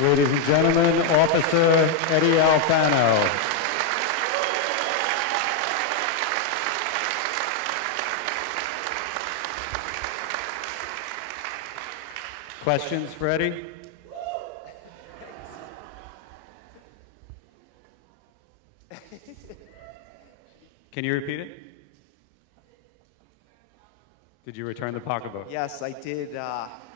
Ladies and gentlemen, Officer Eddie Alfano. Questions for Eddie? Can you repeat it? Did you return the pocketbook? Yes, I did.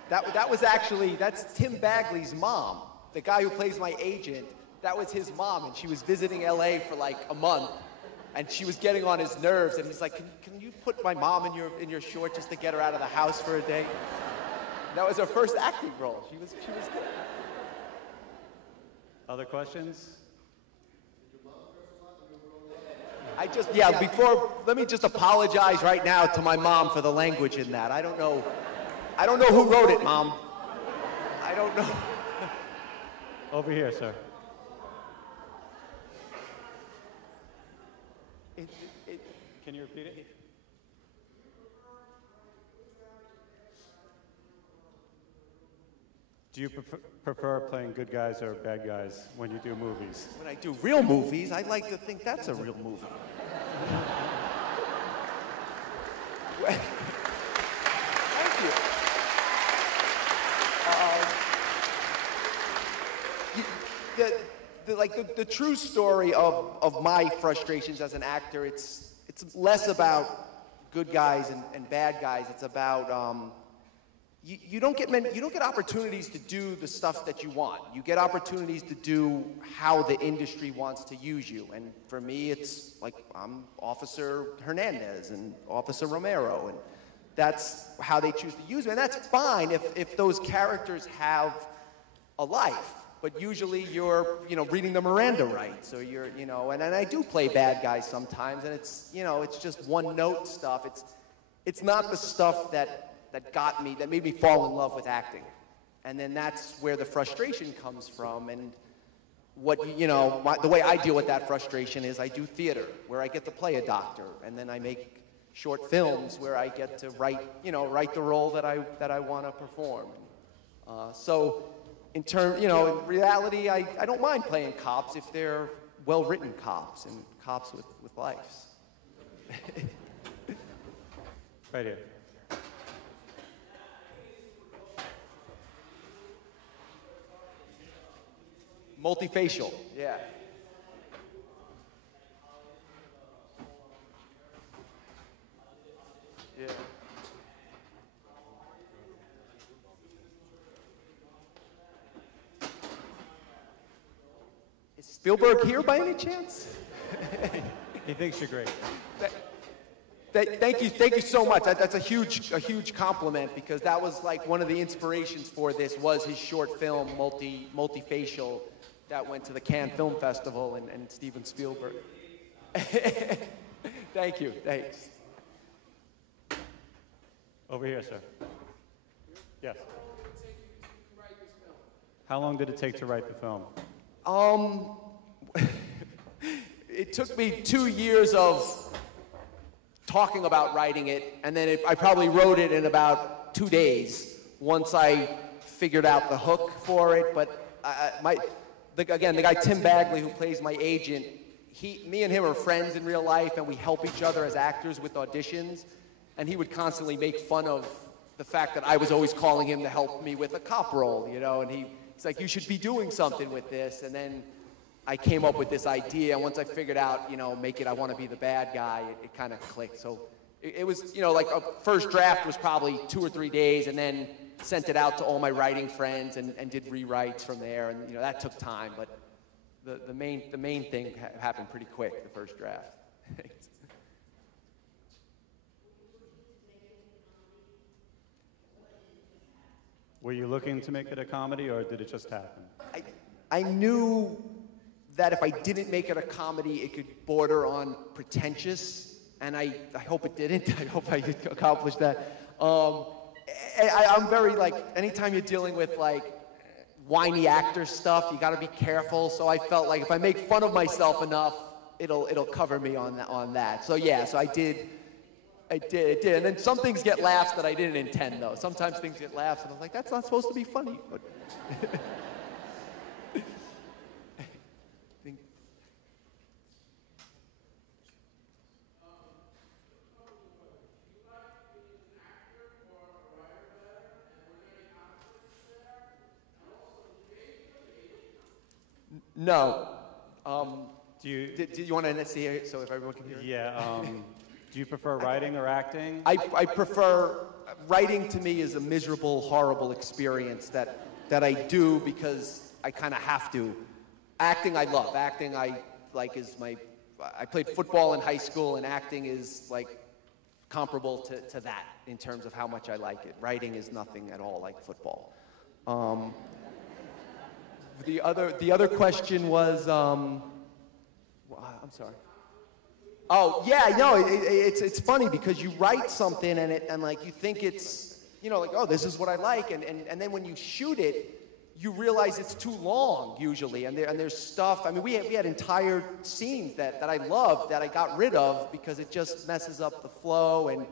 That's Tim Bagley's mom, the guy who plays my agent. That was his mom, and she was visiting LA for like a month, and she was getting on his nerves, and he's like, can you put my mom in your short just to get her out of the house for a day? That was her first acting role. She was good. Other questions? Let me just apologize right now to my mom for the language in that. I don't know who wrote it, Mom. I don't know. Over here, sir. Can you repeat it? Do you prefer playing good guys or bad guys when you do movies? When I do real movies, I like to think that's a real movie. Thank you. The true story of my frustrations as an actor, it's less about good guys and bad guys. It's about you don't get opportunities to do the stuff that you want. You get opportunities to do how the industry wants to use you. And for me, it's like I'm Officer Hernandez and Officer Romero, and that's how they choose to use me. And that's fine if those characters have a life. But usually you're, reading the Miranda rights, or you're, and I do play bad guys sometimes, and it's, it's just one-note stuff. It's not the stuff that made me fall in love with acting. And then that's where the frustration comes from. And the way I deal with that frustration is I do theater, where I get to play a doctor, and then I make short films where I get to write the role that I want to perform. So in reality, I don't mind playing cops if they're well-written cops and cops with lives. Right here. Multifacial, yeah. Yeah. Is Spielberg here by any chance? He thinks you're great. Thank you so much. That's a huge compliment, because that was like one of the inspirations for this was his short film, Multifacial, that went to the Cannes Film Festival, and Steven Spielberg. Thank you, thanks. Over here, sir. Yes. How long did it take to write the film? It took me 2 years of talking about writing it, and then I probably wrote it in about 2 days once I figured out the hook for it. But the guy Tim Bagley, who plays my agent, me and him are friends in real life, and we help each other as actors with auditions. And he would constantly make fun of the fact that I was always calling him to help me with a cop role, and he's like, you should be doing something with this. And then I came up with this idea, and once I figured out, I want to be the bad guy, it kind of clicked. So it was, like a first draft was probably 2 or 3 days, and then sent it out to all my writing friends and did rewrites from there, and that took time, but the main thing happened pretty quick, the first draft. Were you looking to make it a comedy, or did it just happen? I knew that if I didn't make it a comedy, it could border on pretentious, and I hope it didn't. I hope I accomplished that. I'm very, anytime you're dealing with, whiny actor stuff, you gotta be careful, so I felt like if I make fun of myself enough, it'll cover me on that. So yeah, so I did. And then some things get laughs that I didn't intend, though. Sometimes things get laughs, and I'm like, that's not supposed to be funny. But No. Do you? Do you want to see it so if everyone can hear it? Yeah. Do you prefer writing or acting? I prefer, writing to me is a miserable, horrible experience that I do because I kind of have to. Acting I love. Acting I played football in high school, and acting is like comparable to that in terms of how much I like it. Writing is nothing at all like football. The other question was, I'm sorry. Oh yeah, no, it's funny because you write something and like you think it's, you know, like, oh, this is what I like, and then when you shoot it, you realize it's too long usually, and there's stuff. I mean, we had entire scenes that I loved that I got rid of because it just messes up the flow. And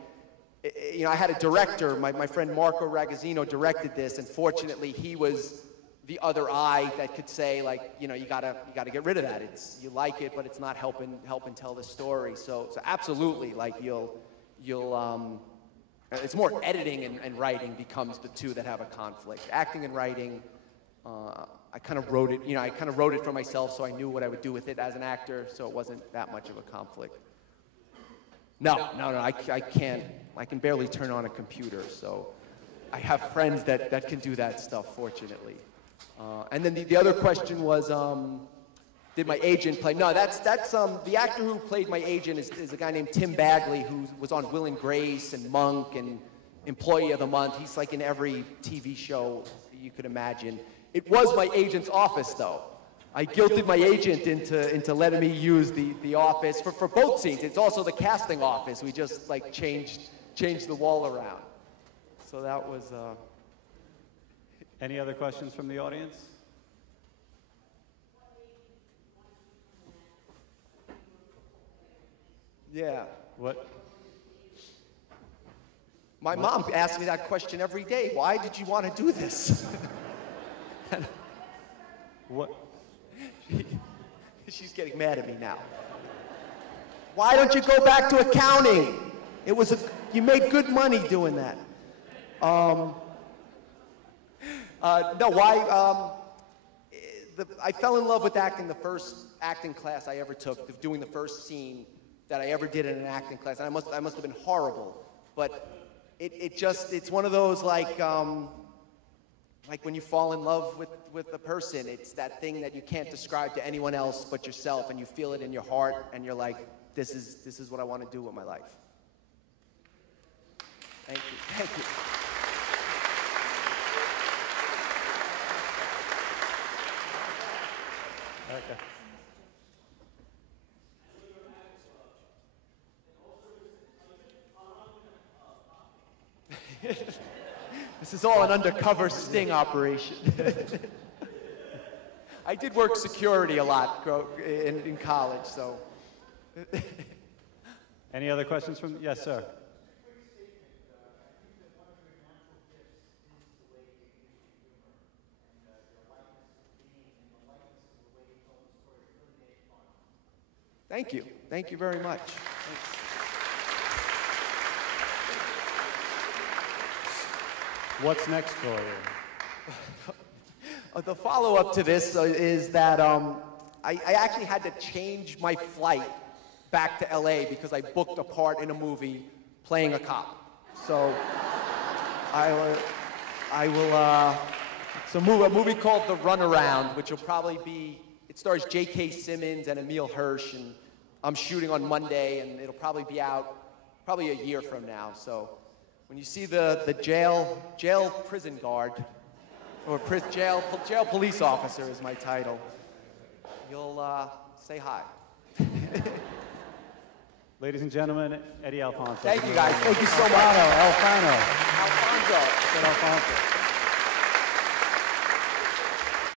you know, I had a director, my friend Marco Ragazzino directed this, and fortunately he was the other eye that could say, like, you know, you gotta get rid of that. You like it, but it's not helping tell the story. So absolutely, like it's more editing and writing becomes the two that have a conflict. Acting and writing. I kind of wrote it, you know, I kind of wrote it for myself, so I knew what I would do with it as an actor, so it wasn't that much of a conflict. No, I can't. I can barely turn on a computer, so I have friends that can do that stuff, fortunately. And then the other question was, did my agent play? No, that's the actor who played my agent is a guy named Tim Bagley, who was on Will and Grace and Monk and Employee of the Month. He's like in every TV show you could imagine. It was my agent's office, though. I guilted my agent into letting me use the office for both scenes. It's also the casting office. We just like changed the wall around. So that was. Any other questions from the audience? Yeah. What? My mom asks me that question every day. Why did you want to do this? What? She's getting mad at me now. Why don't you go back to accounting? You made good money doing that. No, why? I fell in love with acting the first acting class I ever took, doing the first scene that I ever did in an acting class. And I must have been horrible, but it's one of those like when you fall in love with a person, it's that thing that you can't describe to anyone else but yourself, and you feel it in your heart, and you're like, this is what I want to do with my life. Thank you. Thank you. Okay. This is all an undercover sting operation. I did work security a lot in college, so. Any other questions from? Yes, sir. Thank you. Thank you very much. Thanks. What's next for you? The follow-up to this is that I actually had to change my flight back to LA because I booked a part in a movie playing a cop. So a movie called The Runaround, which will probably be, it stars J.K. Simmons and Emile Hirsch, and I'm shooting on Monday, and it'll probably be out probably a year from now. So when you see the jail prison guard, or jail police officer is my title, you'll say hi. Ladies and gentlemen, Eddie Alfonso. Thank you guys. Thank you so much. Alfonso. Alfonso. Alfonso.